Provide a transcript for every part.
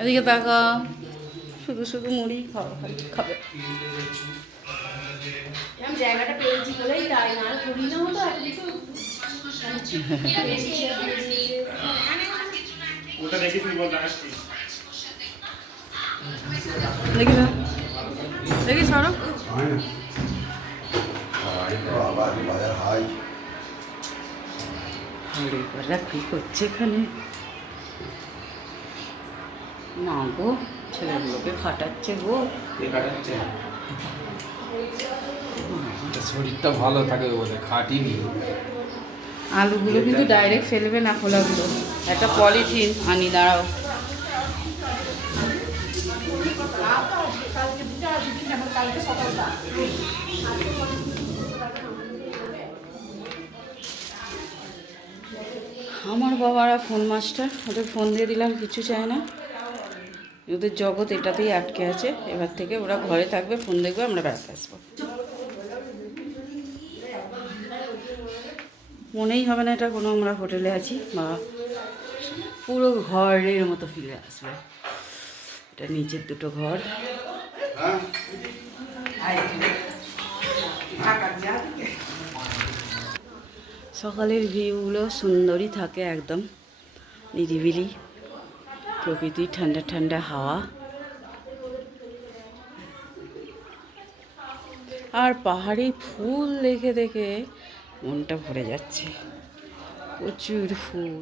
এদিকে তাকা, শুধু শুধু মুড়ি খাবে। আমি জায়গাটা পেয়েছি বলেই তাই, না করি না হতো দেখি না, দেখি সরো। কি করছে এখানে? না গো, ছেলেগুলোকে খাটাচ্ছে গো। শরীরটা ভালো থাকে বলে খাটিনি। আলুগুলো কিন্তু ডাইরেক্ট ফেলবে না, খোলাগুলো। একটা পলিথিন আনি, দাঁড়াও। আমার বাবারা ফোন মাস্টার, ওদের ফোন দিয়ে দিলাম, কিছু চায় না। ওদের জগৎ এটাতেই আটকে আছে। এবার থেকে ওরা ঘরে থাকবে, ফোন দেখবে, আমরা বেড়াতে আসবো। মনেই হবে না এটা কোনো আমরা হোটেলে আছি, বা পুরো ঘরের মতো ফিরে আসবে। এটা নিচের দুটো ঘর। সকালের ভিউগুলো সুন্দরই থাকে, একদম নিরিবিলি প্রকৃতি, ঠান্ডা ঠান্ডা হাওয়া, আর পাহাড়ি ফুল দেখে দেখে মনটা ভরে যাচ্ছে। প্রচুর ফুল।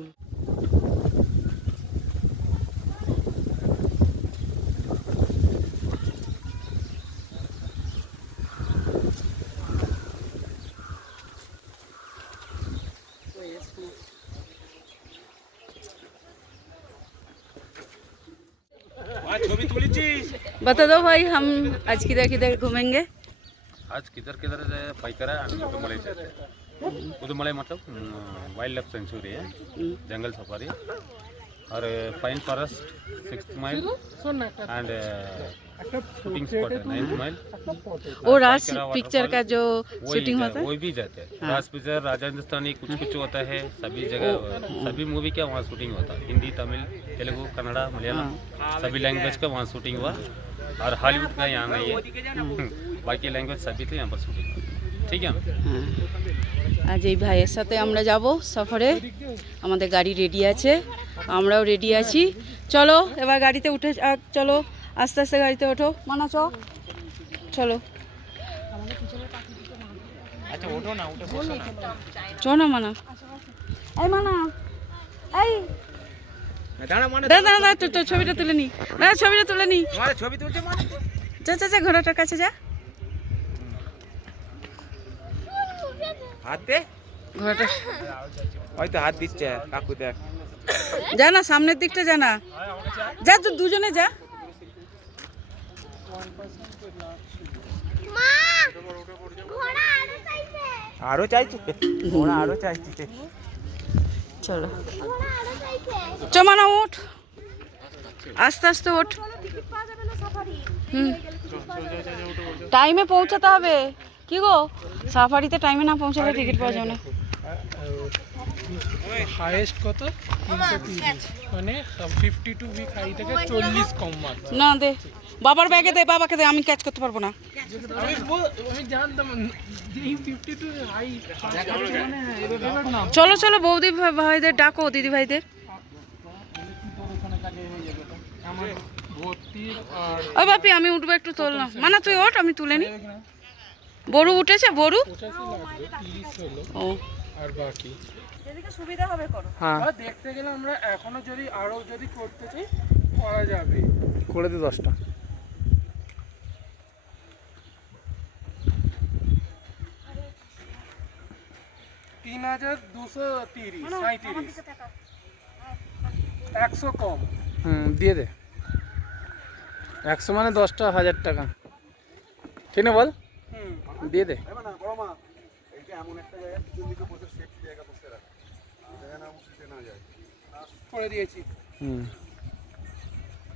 बता दो भाई, हम आज किधर किधर घूमेंगे? आज किधर किधर पाइकरा उदुमलाई जाते हैं। उदुमलाई मतलब वाइल्ड लाइफ सेंचुरी है, जंगल सफारी और fine forest 6th mile and shooting spot है 9th माइल। वो राज पिक्चर का जो शूटिंग होता है वो भी जाते हैं। राज पिक्चर, राजस्थानी कुछ कुछ होता है, सभी जगह सभी मूवी का वहाँ शूटिंग होता है। हिंदी, तमिल, तेलुगु, कन्नड़ा, मलयालम सभी लैंग्वेज का वहाँ शूटिंग हुआ। और हॉलीवुड का यहाँ नहीं है, বাকি ল্যাঙ্গুয়েজ সবইতে यहाँ पर शूटिंग। ठीक है। আজ এই ভাইয়ের সাথে আমরা যাব সফরে। আমাদের গাড়ি রেডি আছে, আমরাও রেডি আছি। চলো এবার গাড়িতে উঠে, চলো আস্তে আস্তে গাড়িতে ওঠো। মানা চলো। আচ্ছা ওঠো না, উঠে বসো না। চো না মানা, এই মানা, এই দাঁড়া তো ছবিটা তুলে নি, ছবিটা তুলে নি। ছবি তুলছে মানে যা ঘোড়াটার কাছে যা, হাত দে। ঘোড়াটা হয়তো হাত দিচ্ছে কাকু, দেখ। যা না, সামনের দিকটা যা না, যা দুজনে যা। আরো চাইছে ওরা, আরো চাইছে। চলো চমানা ওঠ, আস্তে আস্তে ওঠ। টাইমে পৌঁছাতে হবে। কি গো, সাফারিতে টাইমে না পৌঁছালে টিকিট পাওয়া যাবে না। হাইয়েস্ট কত? 330, মানে 52 উইক হাই থেকে 40 কম মাত্র। না দে, বাবার ব্যাগে দে, বাবাকে দে, আমি ক্যাচ করতে পারবো না। আমি জানতাম এই 52 হাই। চলো বৌদি ভাইদের ডাকো, দিদি ভাইদের। আমার ভর্তির আর ওই বাপি, আমি উঠবো, একটু তোল না। মানে তুই ওঠ, আমি তুলে নি। বড়ু উঠেছে, বড়ু 85 লাগবে, 30 হলো। ও, আর বাকি যেদিকে সুবিধা হবে করো। হ্যাঁ, দেখতে গেলে আমরা এখনো যদি করতে চাই করা যাবে। করে দে 10টা। 3230, 37, 100 কম। দিয়ে দে 100 মানে 10টা 1000 টাকা, ঠিক না বল? দিয়ে দে। করে দিয়েছি।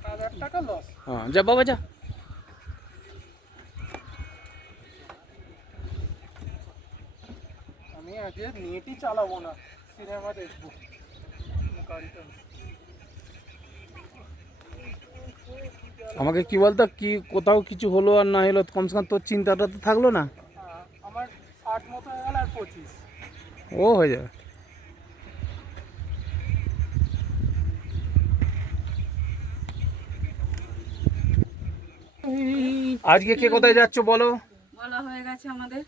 1000 টাকা লস। হ্যাঁ, যা বাবা যা। আমি আগে নেটই চালাবো না, সিনেমা দেখবো। আমাকে কি বলতো, কি কোথাও কিছু হলো আর না হলো, কমসে কম তোর চিন্তাটা তো থাকলো না। আমার 60 মতো হয়ে গেল আর 25। ও হয়ে যাবে। আজকে কে কোথায় যাচ্ছ বলো? বলা হয়ে গেছে আমাদের।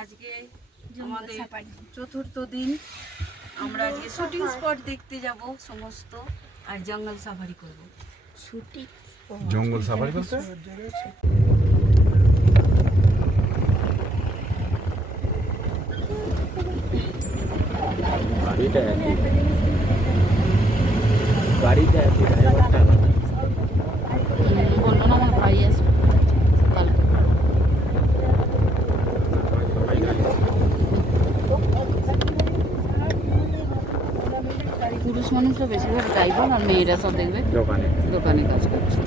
আজকে আমাদের 4th দিন। আমরা আজকে শুটিং স্পট দেখতে যাব সমস্ত, আর জঙ্গল সাফারি করব। জঙ্গল সাফারি করতে বললো না আমার ভাই আসবে কালকে। পুরুষ মানুষরা বেশিরভাগ ড্রাইভার, আর মেয়েরা সব দেখবে দোকানে কাজ করছে।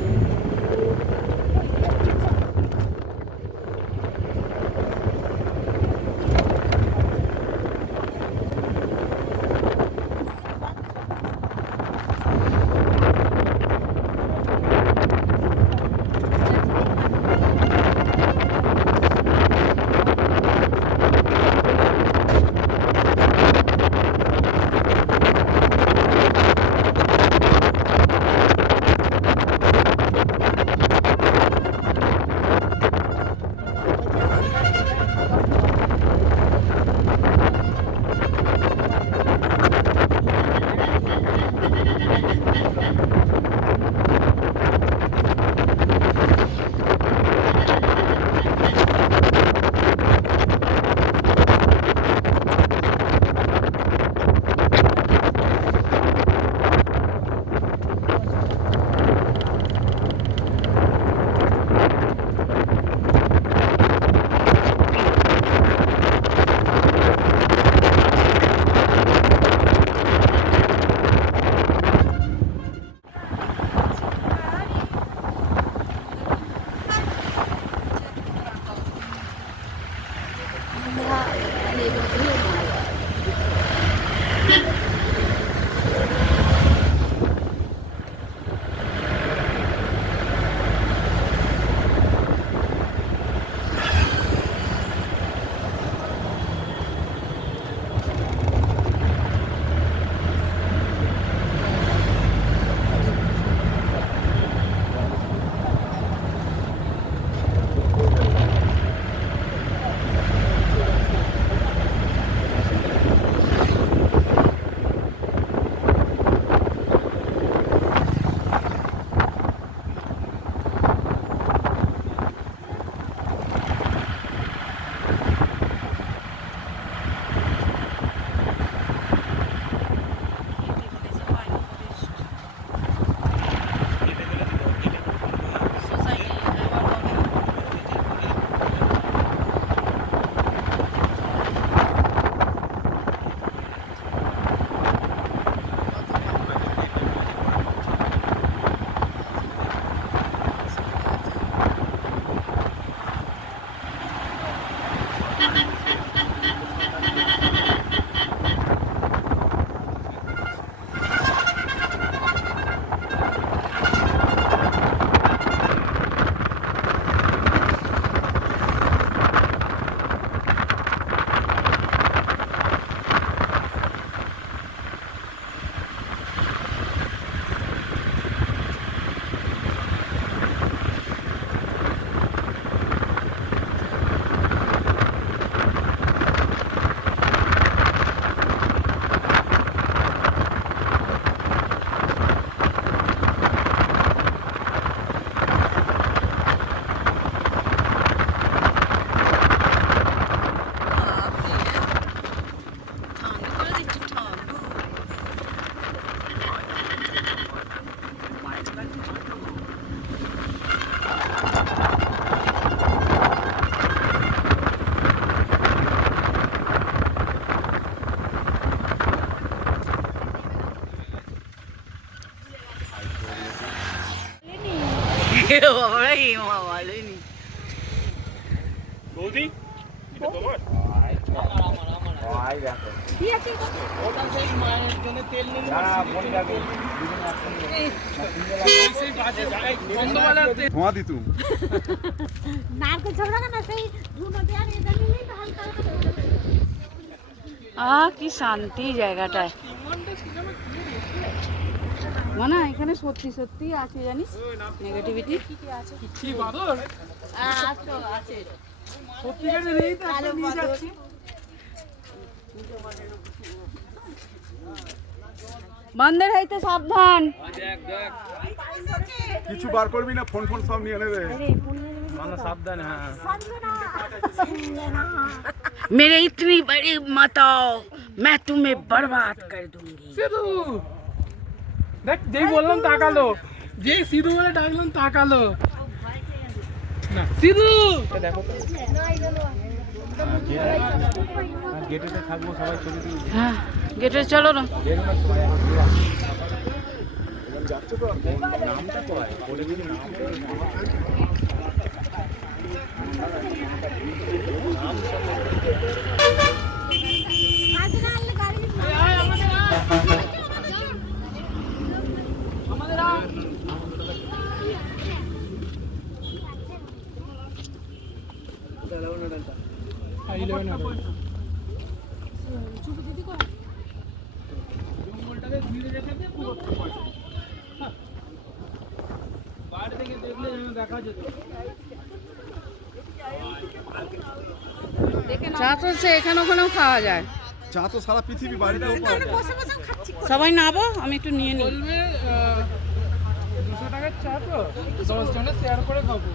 ওটা সেই মায়ের জন্য তেল নিয়ে সেই বাজে গন্ধওয়ালার তেল ধোঁয়া দিতুম नारकेल छोड़ा ना सही धुनो दिया नहीं इधर नहीं तो हल्का কি শান্তি জায়গাটায়। মানে এখানে সত্যি সত্যি আছে জানিস নেগেটিভিটি কি বাদর আছে। সত্যিকারের এই তো একটা নিয়ে যাচ্ছি বান্দর হইতে সাবধান। কিছু বার করবি না, ফোন ফোন সব নিয়ে নেবে। मानो सावधान। हाँ मेरे इतनी बड़ी मत आओ, मैं तुम्हें बर्बाद कर दूंगी। সিধু দেখ যেই বললাম তাকালো, যেই সিধু বলে ডাকলাম তাকালো না সিধু দেখো তো গেটেতে থাকবো সবাই ছবি তুলবো। হ্যাঁ গেটে চলো না। নামটা তো হয় বলে দিবি নাম। आज ना अल्लाह गाड़ी জঙ্গলটাকে ঘিরে রেখেছে পুরো বাইরে থেকে দেখলে যেন দেখা যেত। চা তো সে এখানে ওখানেও খাওয়া যায়। চা তো সারা পৃথিবী বাড়িতেও পাওয়া যায়। সবাই নাবো, আমি একটু নিয়ে নিই। বলবে 200 টাকার চা তো 10 জনে শেয়ার করে খাবো,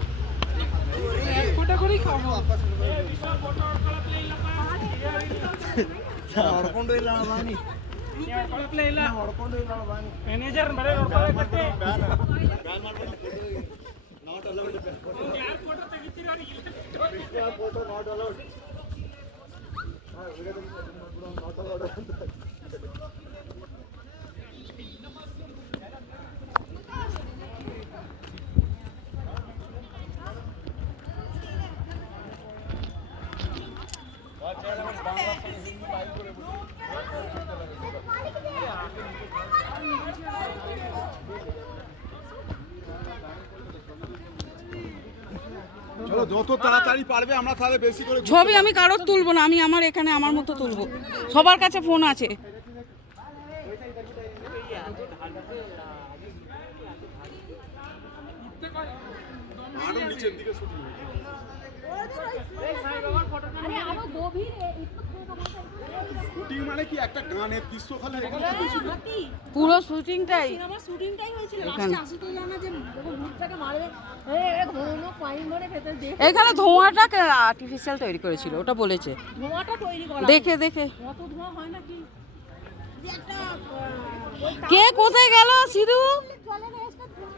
1 ফোঁটা করেই খাবো। ম্যানেজার বড় রকম করতে চলো যত তাড়াতাড়ি পারবে আমরা তাহলে বেশি করে ছবি আমি কারোর তুলবো না, আমি আমার এখানে আমার মতো তুলবো। সবার কাছে ফোন আছে। আরো নিচের দিকে শুটিং अरे आरो गभीर শুটিং মানে কি একটা গানের দৃশ্য খালি এখানে हाथी পুরো শুটিংটাই সিনেমার শুটিংটাই হয়েছিল। এখানে। লাস্টে আসতে জানা যে যখন ভূতটাকে মারবে এক ঘন পাইন ধরে ভেতর দেখ এখানে ধোঁয়াটা আর্টিফিশিয়াল তৈরি করেছিল, ওটা বলেছে। ধোঁয়াটা তৈরি করা দেখে দেখে কত ধোঁয়া হয় নাকি যে একটা ওই কে কোথায় গেল সিধু? চলে না এসে ধোঁয়া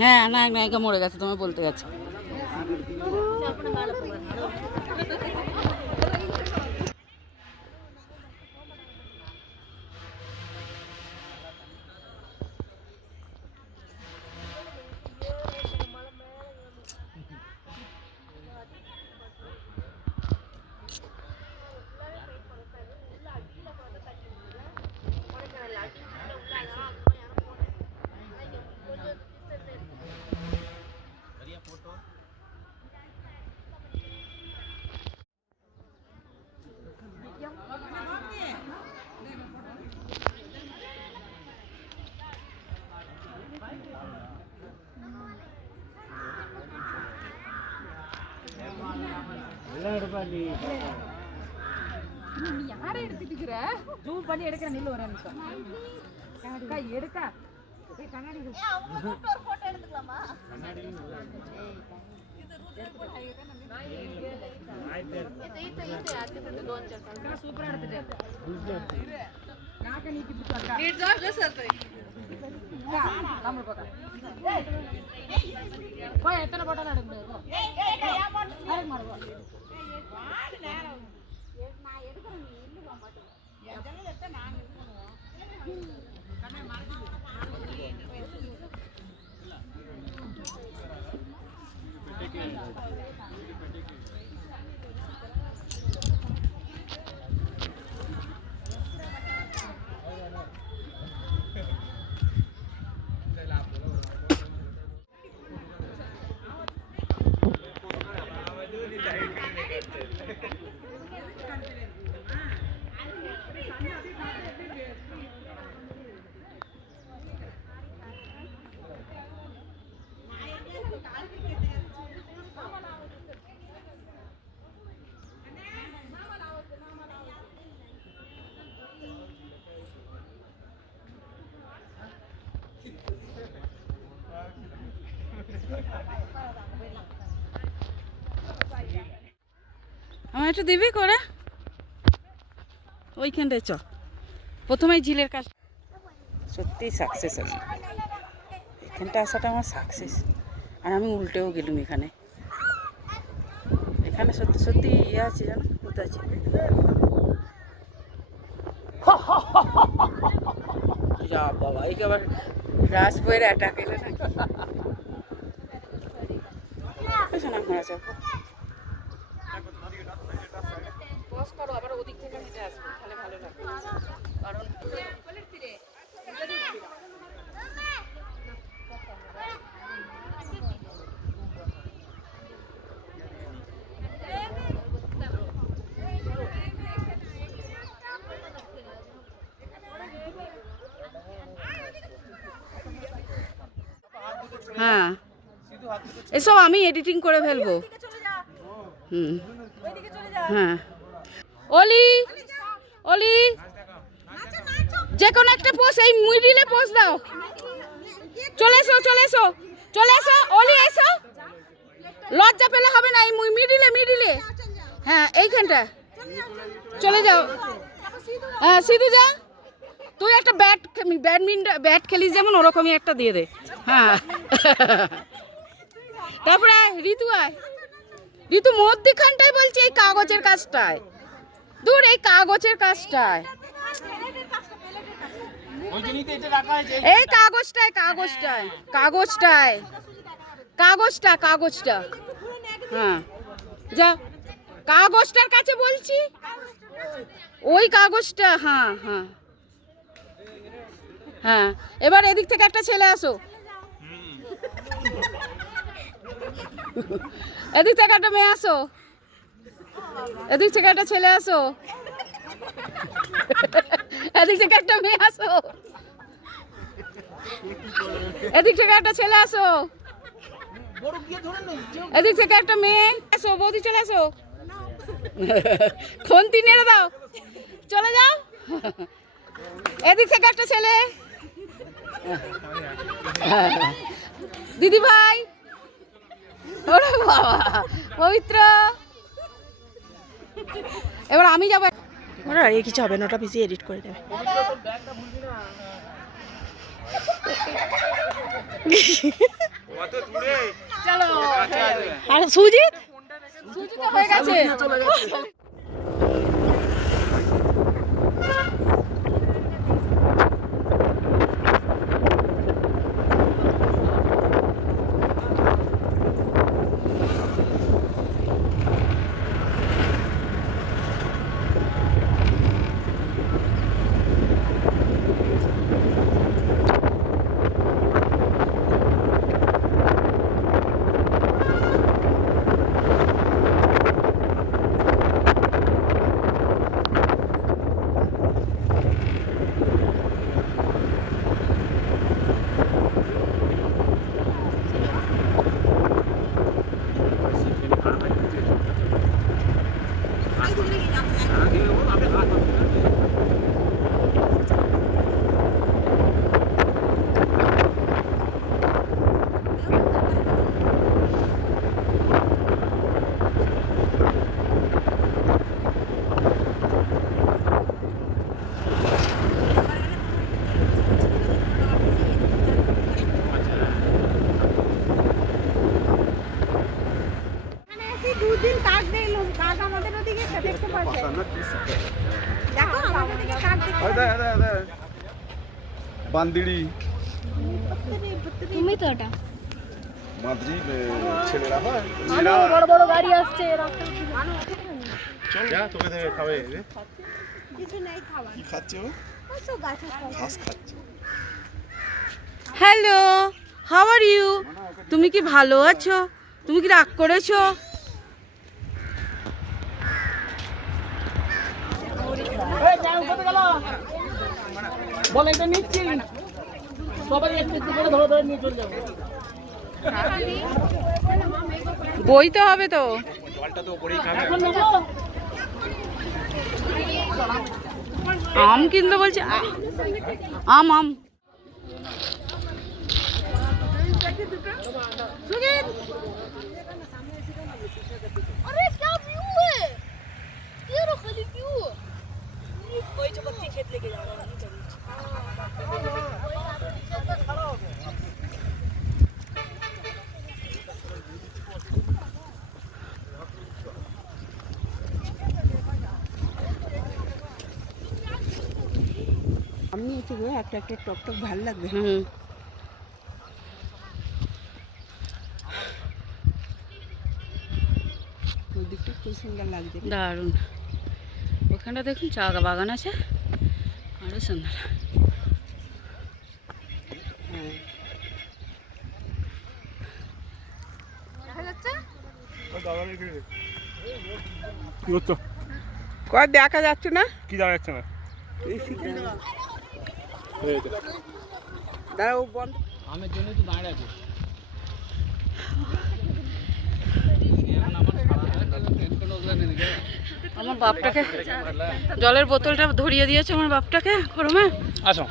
হ্যাঁ না নায়িকা মরে গেছে, তোমায় বলতে গেছে। யாரை எடுத்துட்டு இருக்கிற ஜூம் பண்ணி எடுக்கிற நில்லு ஒரு நிமிஷம் அக்கா எடுக்கா கண்ணாடி போட்டோ எடுத்துக்கலாமா சூப்பரா எடுத்துட்டு நாக்க நீக்கி பிடிச்சாக்கா நம்ம பக்கம் போய் எத்தனை போட்டோ எடுக்க முடியாது மாறுவா আমার একটু দিবি করে ওইখানটায় চ প্রথমেই ঝিলের কাজ সত্যি সাকসেস আছে এখানটা আসাটা আমার সাকসেস আর আমি উল্টেও গেলুম এখানে এখানে সত্যি সত্যি ইয়ে আছে জানো ভূত আছে যা বাবা এই আবার রাস বইয়ের অ্যাটাক এলো নাকি শোনা ঘোরা চাপ পজ করো আবার ওদিক থেকে হেঁটে আসবো তাহলে ভালো লাগবে কারণ হ্যাঁ এসব আমি এডিটিং করে ফেলবো হুম হ্যাঁ অলি অলি যে কোনো একটা পোজ এই মিডিলে পোজ দাও চলে এসো চলে এসো চলে এসো অলি এসো লজ্জা পেলে হবে না এই মিডিলে মিডিলে হ্যাঁ এইখানটা চলে যাও হ্যাঁ সিধু যা তুই একটা ব্যাট খেলিস যেমন ওরকমই একটা দিয়ে দে হ্যাঁ তারপরে ঋতু আয় ঋতু মধ্যখানটায় বলছি এই কাগজের কাজটায় দূর এই কাগজের কাজটায় এই কাগজটায় কাগজটায় কাগজটায় কাগজটা কাগজটা হ্যাঁ যা কাগজটার কাছে বলছি ওই কাগজটা হ্যাঁ হ্যাঁ হ্যাঁ এবার এদিক থেকে একটা ছেলে আসো এদিক থেকে একটা মেয়ে আসো এদিক থেকে একটা ছেলে আসো এদিক থেকে একটা মেয়ে আসো এদিক থেকে একটা ছেলে আসো এদিক থেকে একটা মেয়ে আসো বৌদি চলে আসো খন্তি নেড়ে দাও চলে যাও এদিক থেকে একটা ছেলে দিদি ভাই ওরে বাবা পবিত্র এবার আমি যাবো ওরা আর কিছু হবে না ওটা বেশি এডিট করে দেবে চলো আর সুজিত সুজি তো হয়ে গেছে দুদিন কাক দেখলাম কাক আমাদের ওদিকে দেখতে পাচ্ছে দেখো আমাদের ওদিকে কাক দেখতে বান্দিড়ি তুমি তো ওটা মাদ্রি ছেলেরা হয় বড় বড় গাড়ি আসছে চল যা তোকে দেখে খাবে কিছু নেই খাবার কি খাচ্ছে ও সব গাছের ঘাস খাচ্ছে হ্যালো হাউ আর ইউ তুমি কি ভালো আছো তুমি কি রাগ করেছো বলে এটা নিচ্ছি সবাই একটু একটু করে ধরে ধরে নিয়ে চলে যাবো বইতে হবে তো এখন নেবো আম কিনতে বলছে আম আম अरे क्या व्यू है লাগবে, একটা একটা টক টক ভালো লাগবে। হুম ওই দিকটা খুব সুন্দর লাগছে। দারুণ। ওখানটা দেখুন চা বাগান আছে, আরো সুন্দর। কি করছো? কয় দেখা যাচ্ছে না, কি দেখা যাচ্ছে না? দাঁড়াও বন্ধ। আমের জন্যই তো দাঁড়িয়ে আছে। আমার বাপটাকে জলের বোতলটা ধরিয়ে দিয়েছে আমার বাপটাকে গরমে। আসো।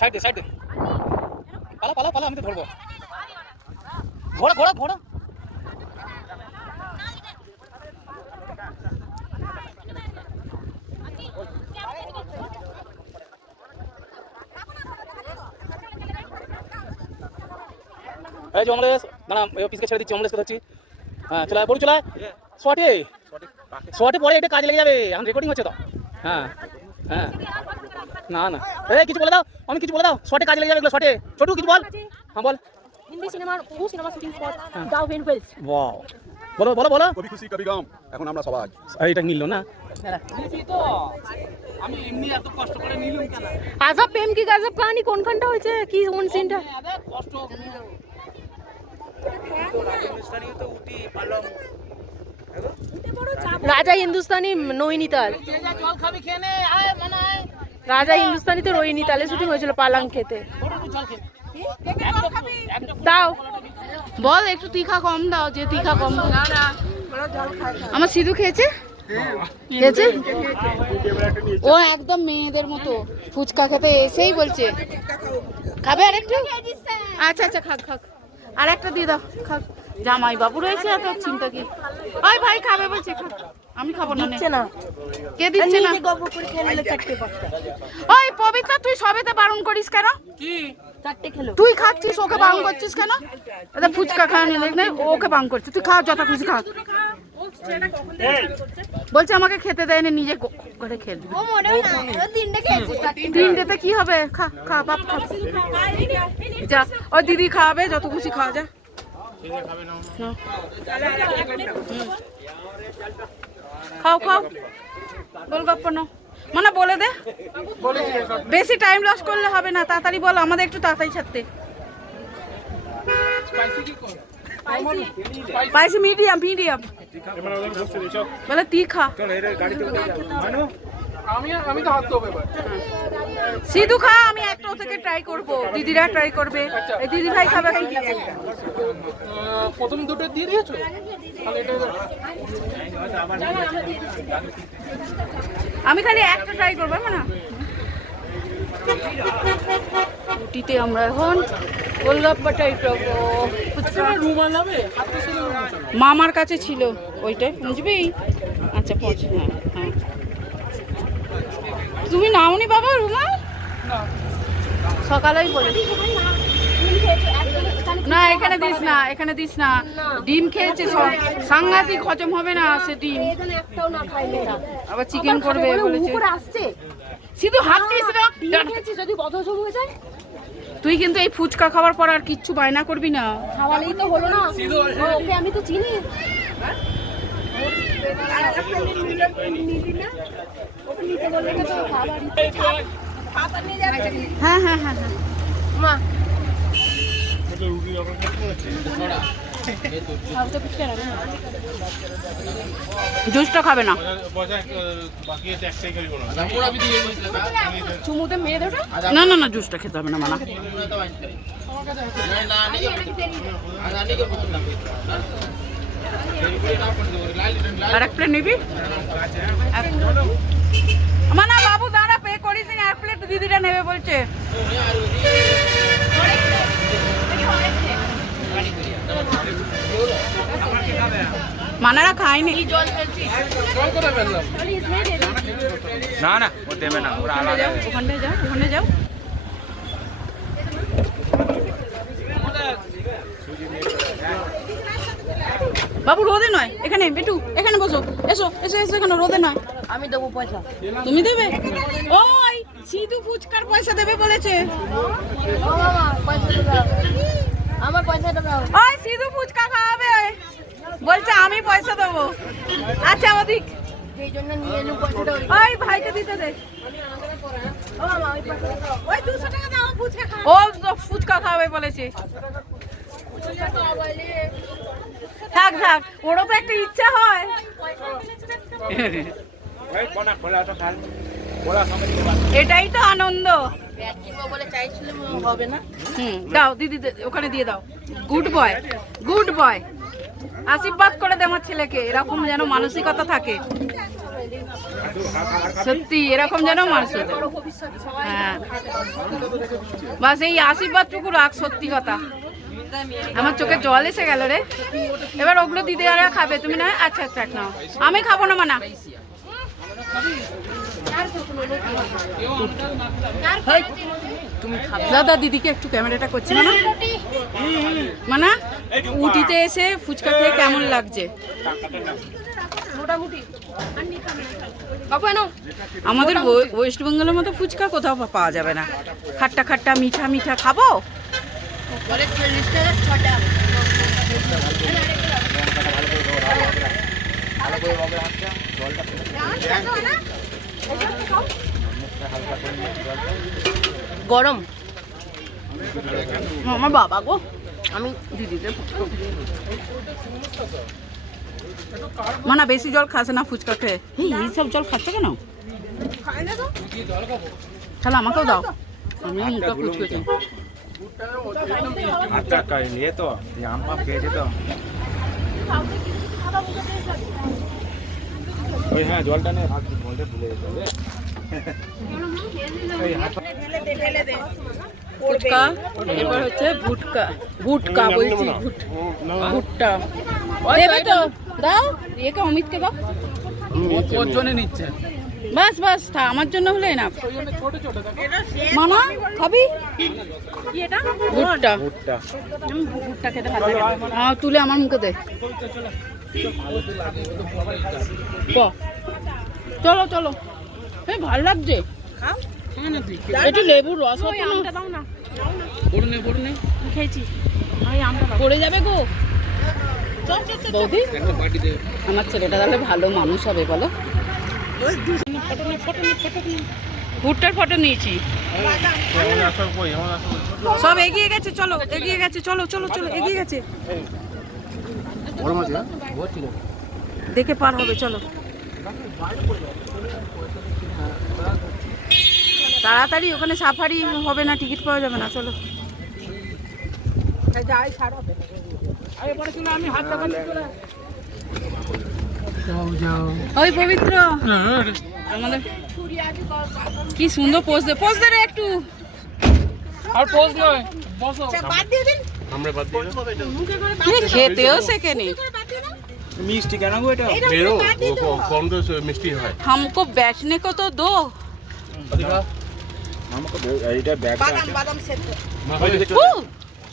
সাইড দে, সাইড দে। পালা পালা পালা, আমি তো ধরবো। ঘোড়া ঘোড়া ঘোড়া। এই যে অমলেশ, দাঁড়া পিসকে ছেড়ে দিচ্ছি, অমলেশকে ধরছি। হ্যাঁ চলে বড় চলে শর্টে শর্টে পরে এটা কাজে লেগে যাবে, এখন রেকর্ডিং হচ্ছে তো। হ্যাঁ হ্যাঁ না না, এই কিছু বলে দাও, আমি কিছু বলে দাও, শর্টে কাজে লেগে যাবে এগুলো, শর্টে। ছোটু কিছু বল। হ্যাঁ বল। হিন্দি সিনেমার সিনেমা শুটিং স্পট দাও ভেন ওয়েলস। ওয়াও, বলো বলো বলো। কবি খুশি কবি গাম, এখন আমরা সবাই। এইটা মিললো না। আজব প্রেম কি গাজব কাহিনী কোনখানটা হয়েছে, কি কোন সিনটা? রাজা হিন্দুস্তানি নৈনিতাল, রাজা হিন্দুস্তানি তো নৈনিতালে শুটিং হয়েছিল পালাং খেতে। দাও বল একটু তীখা কম দাও, যে তীখা কম দাও। আমার সিধু খেয়েছে খেয়েছে ও একদম মেয়েদের মতো ফুচকা খেতে এসেই বলছে খাবে আর একটু। আচ্ছা আচ্ছা খাক খাক, আর একটা দিয়ে দাও খাক। জামাই বাবু রয়েছে, এত চিন্তা কি? ওই ভাই খাবে বলছে, খাক। আমি খাবো না। দিচ্ছে না, কে দিচ্ছে না? নিজে গল্প করে খেয়ে নিলে চারটে পাঁচটা। ওই পবিত্র, তুই সবেতে বারণ করিস কেন? চারটে খেলো। তুই খাচ্ছিস, ওকে বারণ করছিস কেন? এটা ফুচকা খাওয়ানি দেখ না, ওকে বারণ করছিস। তুই খা, যত খুশি খা। বলছে আমাকে খেতে দেয়নি, নিজে করে খেয়ে দিবি। তিনটেতে কি হবে? খা খা বাপ খা। যা, ওই দিদি খাওয়াবে, যত খুশি খাওয়া যা। নাও। খাও খাও, গোলগপ্পা নাও। মানে বলে দে, বেশি টাইম লস করলে হবে না, তাড়াতাড়ি বল, আমাদের একটু তাড়াতাড়ি ছাড়তে। স্পাইসি মিডিয়াম মিডিয়াম বলে তীখা। আমি তো হাত দেবো এবার। সিধু খা, আমি একটা থেকে ট্রাই করব, দিদিরা ট্রাই করবে। এই দিদি ভাই খাবে। প্রথম দুটো দিয়ে দিয়েছো, তাহলে এটা আমি খালি একটা ট্রাই করবো মানে। উটিতে আমরা এখন গোলগাপ্পা ট্রাই করবো। রুমাল হবে, হাতে ছিল রুমাল। মামার কাছে ছিল ওইটাই, বুঝবি? আচ্ছা পৌঁছ। হ্যাঁ হ্যাঁ, তুমি নাওনি বাবা রুমাল? সকালেই বলে না, এখানে দিস না, এখানে দিস না। ডিম খেয়েছে, সাংঘাতিক হজম হবে না সে ডিম। এখানে একটাও না খাইলে না, আবার চিকেন করবে বলেছে। উপরে আসছে শুধু হাত দিস না। খেয়েছি, যদি বদহজম হয়ে যায়। তুই কিন্তু এই ফুচকা খাওয়ার পর আর কিচ্ছু বায়না করবি না। খাওয়ালেই তো হলো না, ওকে আমি তো চিনি। হ্যাঁ হ্যাঁ হ্যাঁ হ্যাঁ মা জুসটা খাবে না। চুমুতে মেরে দেবো। না না না জুসটা খেতে হবে না মানা। আর এক প্লেট নিবি? মানা বাবু দাঁড়া, পে করিস নি, এক প্লেট দিদিটা নেবে বলছে। মানারা খায়নি। ना ना वो देवे ना पूरा ওখানে যাও, ওখানে যাও, ওখানে যাও। বাবু রোদে নয়, এখানে একটু এখানে বসো, এসো এসো এসো, এখানে রোদে নয়। আমি দেবো পয়সা, তুমি দেবে? ওই সিধু ফুচকার পয়সা দেবে বলেছে। আমার পয়সাটা দাও। ওই সিধু ফুচকা খাওয়াবে বলছে, আমি পয়সা দেবো। আচ্ছা ওদিক, সেই জন্য নিয়ে এলুম পয়সাটা। ওই ভাইকে দিতে দে। ও মামা ওই পয়সাটা দাও। ওই 200 টাকা দাও, ফুচকা খাও। ও তো ফুচকা খাওয়াবে বলেছে। থাক থাক, ওরও তো একটা ইচ্ছা হয়। এটাই তো আনন্দ। ব্যাগ কিনবো বলে চাইছিলাম, হবে না। দাও দিদি, ওখানে দিয়ে দাও। Good boy, good boy. আশীর্বাদ করে দে আমার ছেলেকে, এরকম যেন মানসিকতা থাকে। সত্যি এরকম যেন মানসিকতা। হ্যাঁ বাস এই আশীর্বাদটুকু রাখ, সত্যি কথা। আমার চোখে জল এসে গেল রে। এবার ওগুলো দিদি আর খাবে, তুমি না? আচ্ছা আচ্ছা নাও, আমি খাবো না মানা। দাদা দিদিকে একটু ক্যামেরাটা করছি না মানা। উটিতে এসে ফুচকা খেয়ে কেমন লাগছে? আমাদের ওয়েস্ট বেঙ্গলের মতো ফুচকা কোথাও পাওয়া যাবে না। খাট্টা খাট্টা মিঠা মিঠা খাবো। গরম। আমার বাবা গো, আমি দিদিদের মানা বেশি জল খাসে না ফুচকা খেয়ে। এইসব জল খাচ্ছে কেন? তাহলে আমাকেও দাও, আমিও মুখটা ফুচকেছি। अच्छा कर लिए तो आम पाप भेजे तो ওই হ্যাঁ জলটা নে, ভাগ বলতে ভুলে যেতে ফুচকা, এবার হচ্ছে ভুটকা। ভুটকা বলছি, ভুট্টা দেবে তো? দাও একে, অমিতকে দাও। ওর জন্য নিচ্ছে। বাস বাস, আমার জন্য হলে না। মামা খাবি ভুট্টা? ভুট্টা খেতে ভালো লাগে। তুলে আমার মুখে দে। চলো চলো, ভালো লাগছে। একটু লেবুর রস দাও না। খেয়েছি, পড়ে যাবে গো বৌদি। আমার ছেলেটা তাহলে ভালো মানুষ হবে বলো। ভুট্টার ফটো নিয়েছি, সব এগিয়ে গেছে। চলো এগিয়ে গেছে, চলো চলো চলো, এগিয়ে গেছে। দেখে পার হবে, চলো তাড়াতাড়ি। ওখানে সাফারি হবে না, টিকিট পাওয়া যাবে না। চলো ওই পবিত্র, আমাদের কি সুন্দর পোজ দে, পোজ দে রে একটু। আর পোজ নয়, বসো। আমরা বাদ দিয়ে খেতেও শেখেনি। মিষ্টি কেন গো এটা বেরো কম তো মিষ্টি হয়। हमको बैठने को तो दो। আমাকে এইটা ব্যাগ বাদাম সেদ্ধ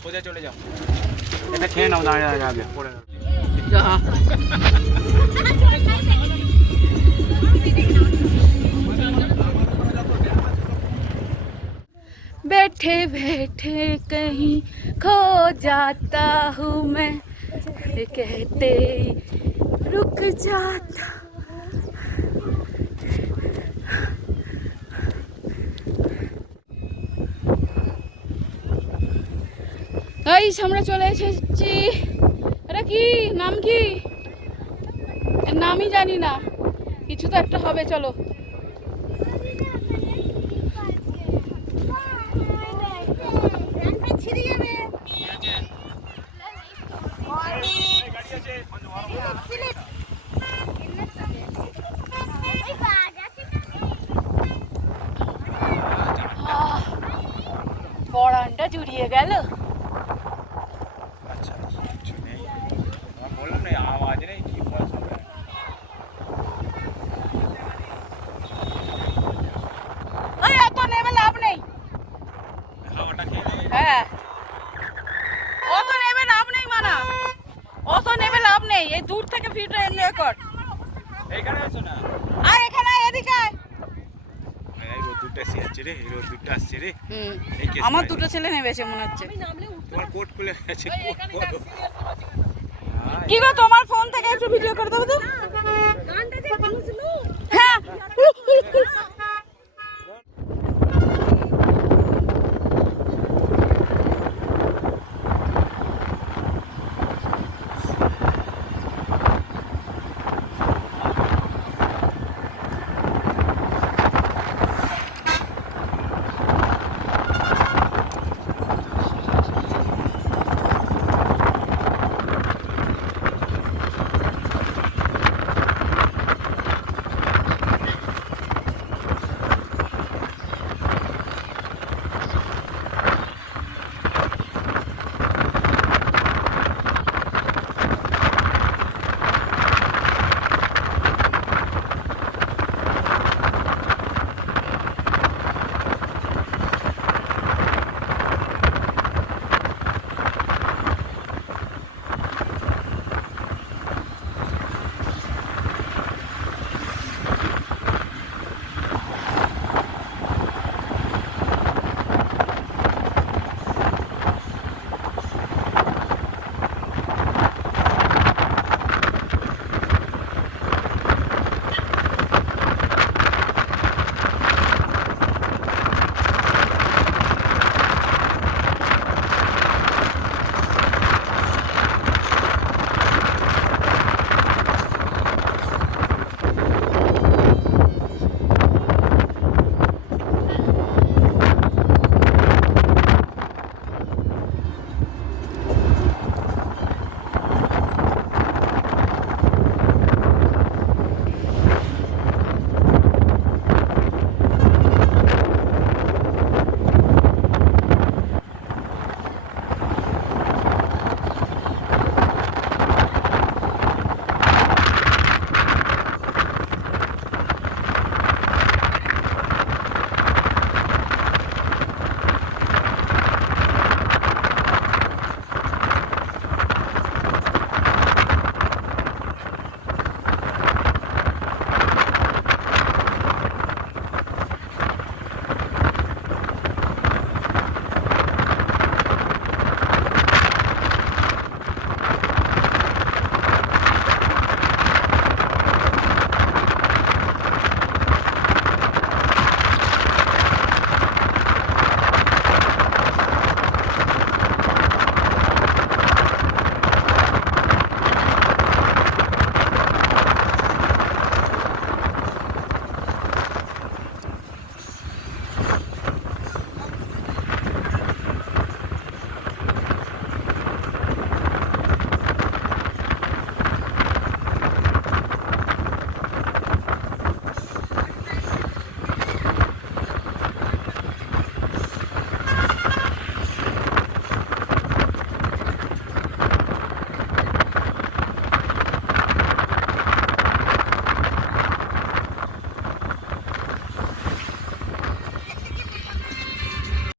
সোজা চলে যাও, এটা খেয়ে নাও, দাঁড়িয়ে দাঁড়িয়ে আগে পড়ে जा बैठे बैठे कहीं खो जाता हूँ मैं, कहते रुक जाता। গাইস আমরা চলে এসেছি। এটা কি নাম, কি এর নামই জানি না, কিছু তো একটা হবে। চলো পরানটা জুড়িয়ে গেল। ওই অত নেমে লাভ নেই। হ্যাঁ অত নেমে লাভ নেই, মানা অত নেমে লাভ নেই। এই দূর থেকে ভিউটা এনজয় কর। আর এখানে এদিকে আয়। আমার দুটো ছেলে নেমেছে মনে হচ্ছে। কি গো তোমার ফোন থেকে একটু ভিডিও করে দেবো তো।